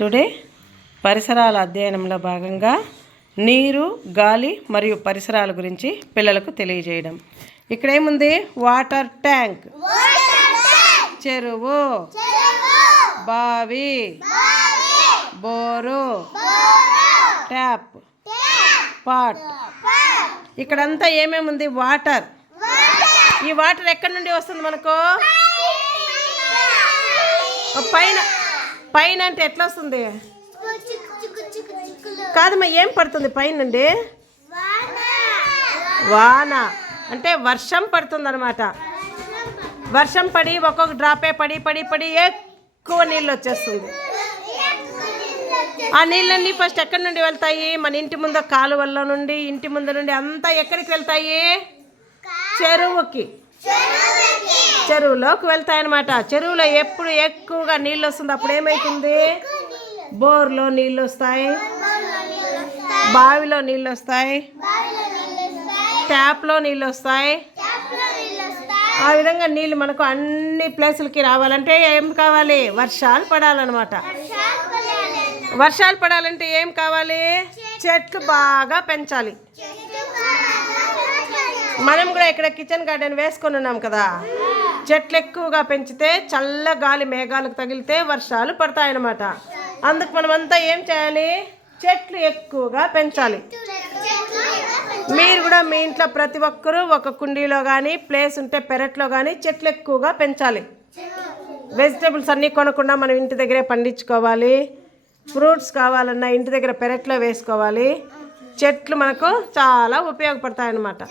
Today పరిసరాల అధ్యయనంలో భాగంగా నీరు, గాలి మరియు పరిసరాల గురించి పిల్లలకు తెలియజేయడం. ఇక్కడ ఏముంది? వాటర్ ట్యాంక్, చెరువు, బావి, బోరు, ట్యాప్, పాట్. ఇక్కడంతా ఏమేముంది? వాటర్. ఈ వాటర్ ఎక్కడి నుండి వస్తుంది మనకు? పైన. పైన అంటే ఎట్లా వస్తుంది? కాదమ్మా, ఏం పడుతుంది పైన నుండి? వాన. అంటే వర్షం పడుతుంది అనమాట. వర్షం పడి ఒక్కొక్క డ్రాపే పడి పడి పడి ఎక్కువ నీళ్ళు వచ్చేస్తుంది. ఆ నీళ్ళన్నీ ఫస్ట్ ఎక్కడి నుండి వెళ్తాయి? మన ఇంటి ముందు కాలువల్లో నుండి, ఇంటి ముందు నుండి అంతా ఎక్కడికి వెళ్తాయి? చెరువుకి, చెరువులోకి వెళ్తాయి అన్నమాట. చెరువులో ఎప్పుడు ఎక్కువగా నీళ్ళు వస్తుంది అప్పుడు ఏమవుతుంది? బోర్లో నీళ్ళు వస్తాయి, బావిలో నీళ్ళు వస్తాయి, ట్యాప్లో నీళ్ళు వస్తాయి. ఆ విధంగా నీళ్ళు మనకు అన్ని ప్లేసులకి రావాలంటే ఏం కావాలి? వర్షాలు పడాలన్నమాట. వర్షాలు పడాలంటే ఏం కావాలి? చెట్లు బాగా పెంచాలి. మనం కూడా ఇక్కడ కిచెన్ గార్డెన్ వేసుకొని ఉన్నాం కదా. చెట్లు ఎక్కువగా పెంచితే చల్ల గాలి మేఘాలకు తగిలితే వర్షాలు పడతాయన్నమాట. అందుకు మనమంతా ఏం చేయాలి? చెట్లు ఎక్కువగా పెంచాలి. మీరు కూడా మీ ఇంట్లో ప్రతి ఒక్కరూ ఒక కుండీలో కానీ, ప్లేస్ ఉంటే పెరట్లో కానీ చెట్లు ఎక్కువగా పెంచాలి. వెజిటేబుల్స్ అన్నీ కొనకుండా మనం ఇంటి దగ్గరే పండించుకోవాలి. ఫ్రూట్స్ కావాలన్నా ఇంటి దగ్గర పెరట్లో వేసుకోవాలి. చెట్లు మనకు చాలా ఉపయోగపడతాయన్నమాట.